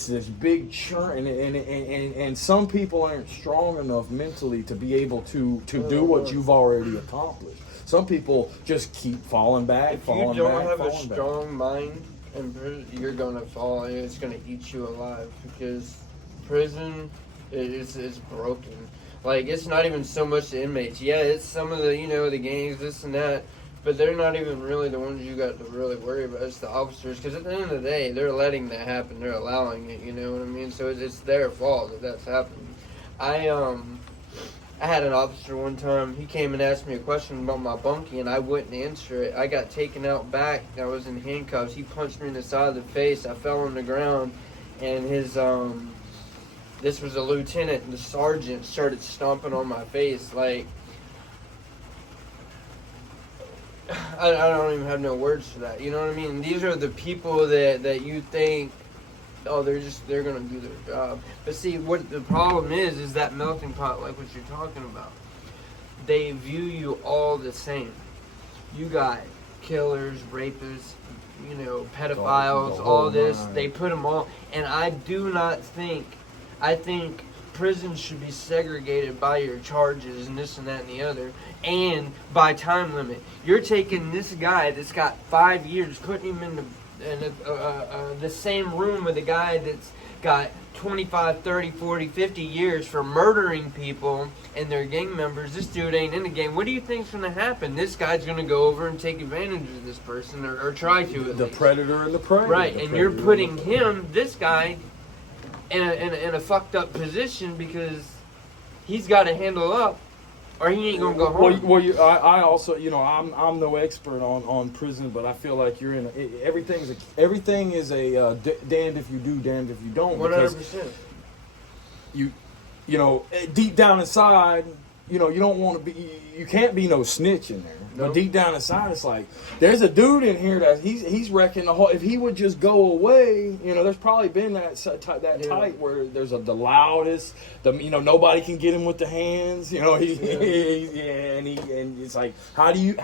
it's this big churn, and some people aren't strong enough mentally to be able to do what you've already accomplished. Some people just keep falling back, If falling you don't back, have a falling back. strong mind in prison, you're gonna fall, and it's gonna eat you alive, because prison is broken. Like, it's not even so much the inmates. Yeah, it's some of the, the gangs, this and that, but they're not even really the ones you got to really worry about. It's the officers, because at the end of the day, they're letting that happen. They're allowing it, you know what I mean? So it's their fault that that's happening. I had an officer one time, he came and asked me a question about my bunkie, and I wouldn't answer it. I got taken out back, I was in handcuffs. He punched me in the side of the face. I fell on the ground, and his, this was a lieutenant, and the sergeant started stomping on my face. Like, I don't even have no words for that. You know what I mean? These are the people that you think, oh, they're gonna do their job. But see, what the problem is that melting pot, like what you're talking about. They view you all the same. You got killers, rapists, pedophiles, all this. Line. They put them all, and I do not think. I think prisons should be segregated by your charges and this and that and the other, and by time limit. You're taking this guy that's got 5 years, putting him in the same room with a guy that's got 25, 30, 40, 50 years for murdering people and their gang members. This dude ain't in the game. What do you think's going to happen? This guy's going to go over and take advantage of this person, or try to at The least. predator and the prey. Right, and you're putting this guy in a fucked up position, because he's got to handle up, or he ain't gonna go home. I also, I'm no expert on prison, but I feel like you're in everything is a damned if you do, damned if you don't. 100%. Deep down inside, you don't want to be. You can't be no snitch in there. Nope. But deep down inside, it's like there's a dude in here that he's wrecking the whole. If he would just go away, there's probably been that tight where there's the loudest. Nobody can get him with the hands. And it's like how do you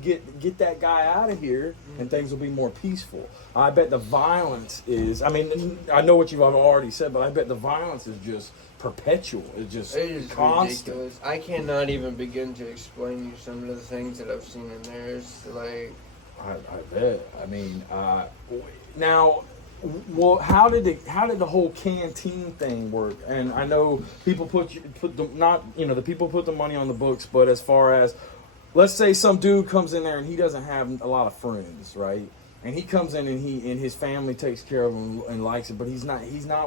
get that guy out of here and things will be more peaceful. I bet the violence is. I mean, I know what you've already said, but I bet the violence is just perpetual. It is constant. Ridiculous. I cannot even begin to explain you some of the things that I've seen in there. It's like, I bet. I mean, now, well, how did the whole canteen thing work? And I know people the people put the money on the books, but as far as, let's say some dude comes in there and he doesn't have a lot of friends, right? And he comes in and his family takes care of him and likes it, but he's not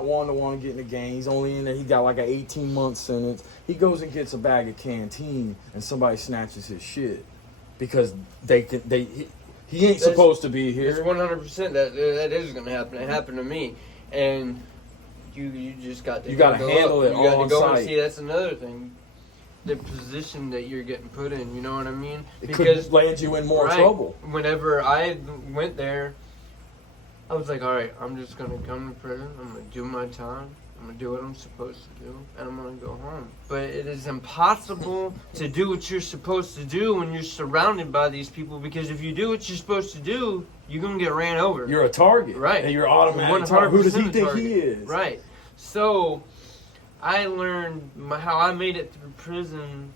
one to want to get in the gang. He's only in there. He got like an 18-month sentence. He goes and gets a bag of canteen, and somebody snatches his shit because he ain't supposed to be here. It's 100% that is going to happen. It happened to me, and you just got to handle it You got on to go site. and see. That's another thing. The position that you're getting put in, you know what I mean? It could land you in more trouble. Whenever I went there, I was like, all right, I'm just going to come to prison. I'm going to do my time. I'm going to do what I'm supposed to do, and I'm going to go home. But it is impossible to do what you're supposed to do when you're surrounded by these people, because if you do what you're supposed to do, you're going to get ran over. You're a target. Right. And you're automatic target. Who does he think target. he is? Right. So I learned how I made it through prison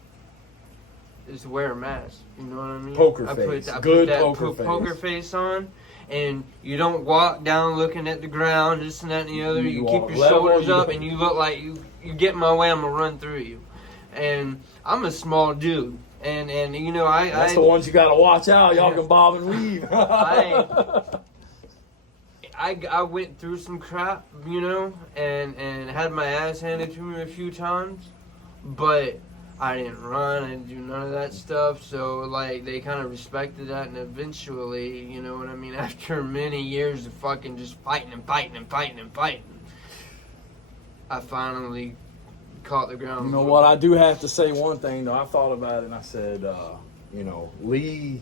is to wear a mask. You know what I mean? Poker I face. put that poker face on, and you don't walk down looking at the ground, this and that and the other. You keep your shoulders up, and you look like you get in my way, I'm gonna run through you. And I'm a small dude, and that's the ones you gotta watch out. Y'all can bob and weave. I went through some crap, and had my ass handed to me a few times, but I didn't run, I didn't do none of that stuff, so, like, they kind of respected that, and eventually, you know what I mean, after many years of fucking just fighting, I finally caught the ground. You know what, I do have to say one thing, though. I thought about it, and I said, Lee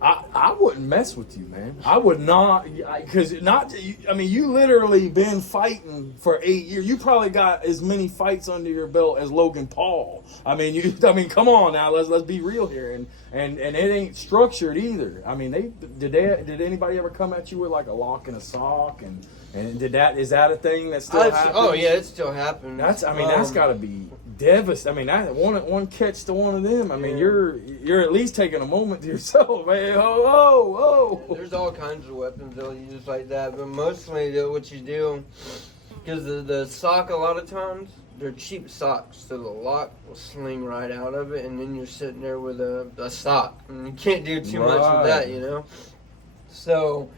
I wouldn't mess with you, man. I would not, because I mean, you literally been fighting for 8 years. You probably got as many fights under your belt as Logan Paul. I mean, come on now. Let's be real here, and it ain't structured either. I mean, did anybody ever come at you with like a lock and a sock, and is that a thing that still happens? Oh yeah, it still happens. That's got to be devastating. I mean, that one catch to one of them. I mean, you're at least taking a moment to yourself, man. Oh. There's all kinds of weapons they'll use like that, but mostly what you do, because the sock a lot of times they're cheap socks, so the lock will sling right out of it, and then you're sitting there with a sock, and you can't do too much with that, you know. So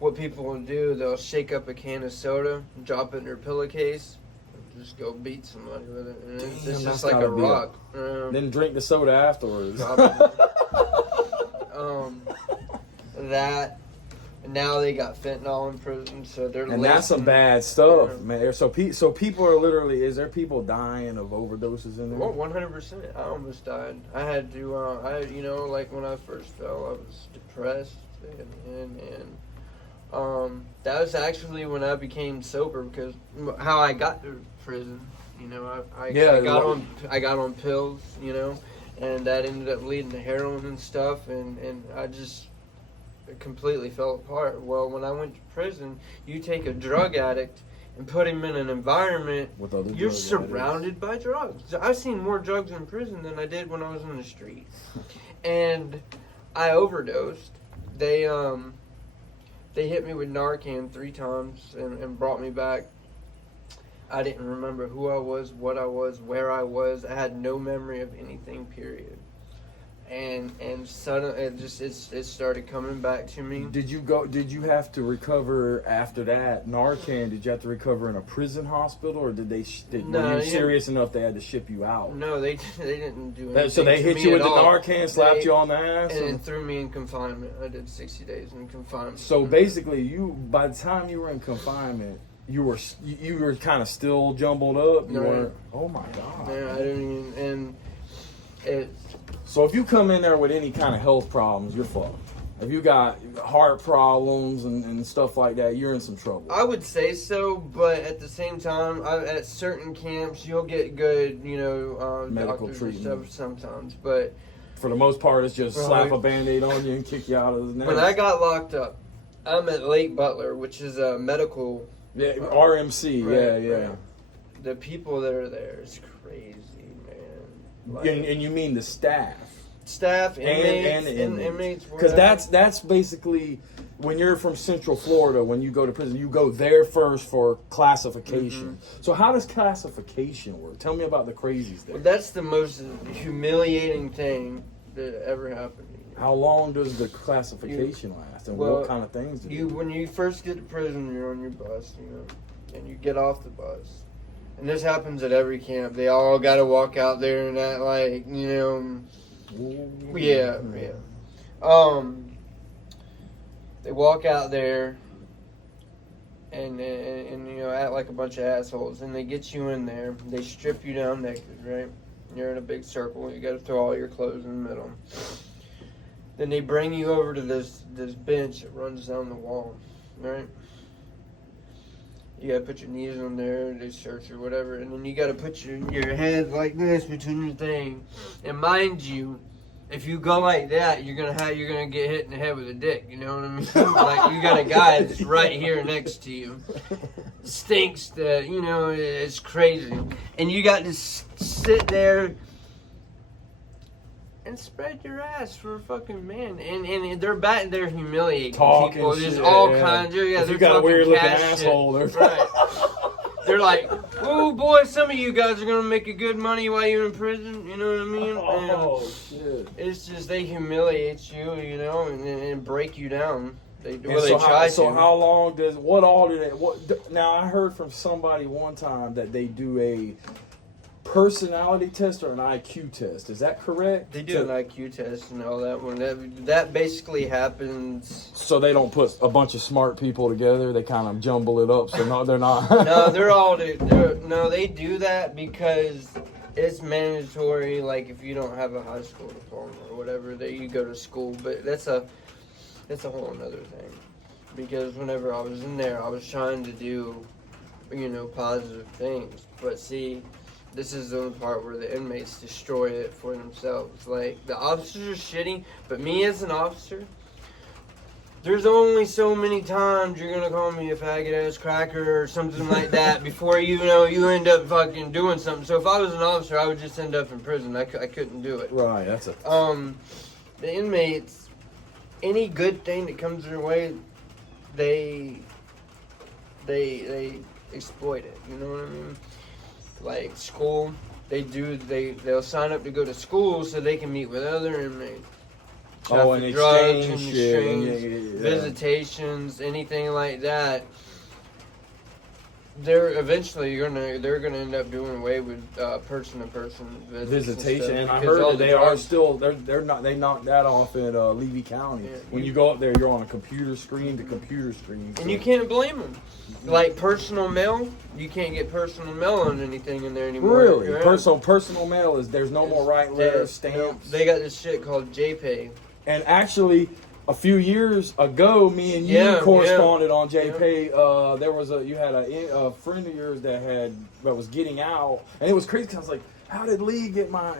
what people will do, they'll shake up a can of soda, drop it in their pillowcase, just go beat somebody with it, and it's just like a rock. Then drink the soda afterwards. That, and now they got fentanyl in prison, so they're and that's some bad stuff, man. So people are literally, is there people dying of overdoses in there? Well, 100%. I almost died. I had to, like when I first fell, I was depressed, and that was actually when I became sober, because how I got to prison, you know, I got on pills, you know, and that ended up leading to heroin and stuff, and I just completely fell apart. Well, when I went to prison, you take a drug addict and put him in an environment with other you're surrounded by drugs. I've seen more drugs in prison than I did when I was in the street. And I overdosed. They hit me with Narcan 3 times and brought me back. I didn't remember who I was, what I was, where I was. I had no memory of anything, period. And suddenly it started coming back to me. Did you have to recover after that Narcan? Did you have to recover in a prison hospital, or were you serious enough they had to ship you out? No, they didn't do anything. So they hit you with the Narcan, slapped you on the ass, and threw me in confinement. I did 60 days in confinement. So basically, by the time you were in confinement, you were kind of still jumbled up. Oh my God. Yeah, I didn't even So if you come in there with any kind of health problems, you're fucked. If you got heart problems and stuff like that, you're in some trouble. I would say so, but at the same time, at certain camps, you'll get good, medical doctors treatment and stuff sometimes. But for the most part, it's just slap a Band-Aid on you and kick you out of the nest. When I got locked up, I'm at Lake Butler, which is a medical... Yeah, RMC, yeah. Right. The people that are there is crazy. And you mean the staff, inmates, and inmates, because that's basically when you're from Central Florida. When you go to prison, you go there first for classification. Mm-hmm. So how does classification work? Tell me about the crazies there. Well, that's the most humiliating thing that ever happened to you. How long does the classification last, and what kind of things do you do? When you first get to prison, you're on your bus, and you get off the bus. And this happens at every camp. They all got to walk out there and act like, yeah. They walk out there and act like a bunch of assholes. And they get you in there. They strip you down naked, right? You're in a big circle. You got to throw all your clothes in the middle. Then they bring you over to this bench that runs down the wall, right? You gotta put your knees on there, they search or whatever, and then you gotta put your head like this between your thing. And mind you, if you go like that, you're gonna get hit in the head with a dick. You know what I mean? Like you got a guy that's right here next to you, stinks. It's crazy, and you got to sit there and spread your ass for a fucking man. And they're back there humiliating talking people. There's shit, all kinds of, they're you got a weird looking cash asshole. Right. They're like, oh boy, some of you guys are gonna make a good money while you're in prison. You know what I mean? Oh shit! It's just they humiliate you, and break you down. They do. So how long does Now I heard from somebody one time that they do a personality test or an IQ test. Is that correct? They do an IQ test and all that one. That basically happens. So they don't put a bunch of smart people together. They kind of jumble it up. So no, they're not. No, they do that because it's mandatory. Like if you don't have a high school diploma or whatever, that you go to school. But that's a whole another thing. Because whenever I was in there, I was trying to do, positive things. But see, this is the part where the inmates destroy it for themselves. Like, the officers are shitty, but me as an officer, there's only so many times you're gonna call me a faggot ass cracker or something like that before you end up fucking doing something. So if I was an officer, I would just end up in prison. I couldn't do it. Right. That's a. The inmates, any good thing that comes their way, they exploit it. You know what I mean? Like school, they'll sign up to go to school so they can meet with other inmates. And Drugs exchange, visitations, anything like that. They're gonna end up doing away with person-to-person visitation. And I because heard all that the they are drugs- still they knocked that off at Levy County. Yeah. When you go up there, you're on a computer screen to computer screen. And you can't blame them. Like personal mail, you can't get personal mail on anything in there anymore. Really, Right? personal mail is there's no more writing letters, stamps. They got this shit called JPay. And actually, a few years ago, me and you Yeah, corresponded on JPay. There was you had a friend of yours that was getting out, and it was crazy 'cause I was like, how did Lee get my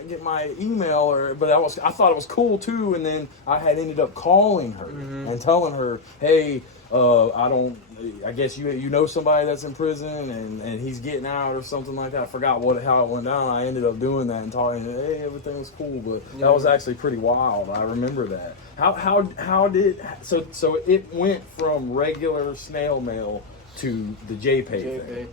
email? But I thought it was cool too. And then I had ended up calling her and telling her, hey, I guess you know somebody that's in prison and he's getting out or something like that. I forgot how it went down. I ended up doing that and talking, hey, everything was cool, but that was actually pretty wild. I remember that. How did so it went from regular snail mail to the JPay thing?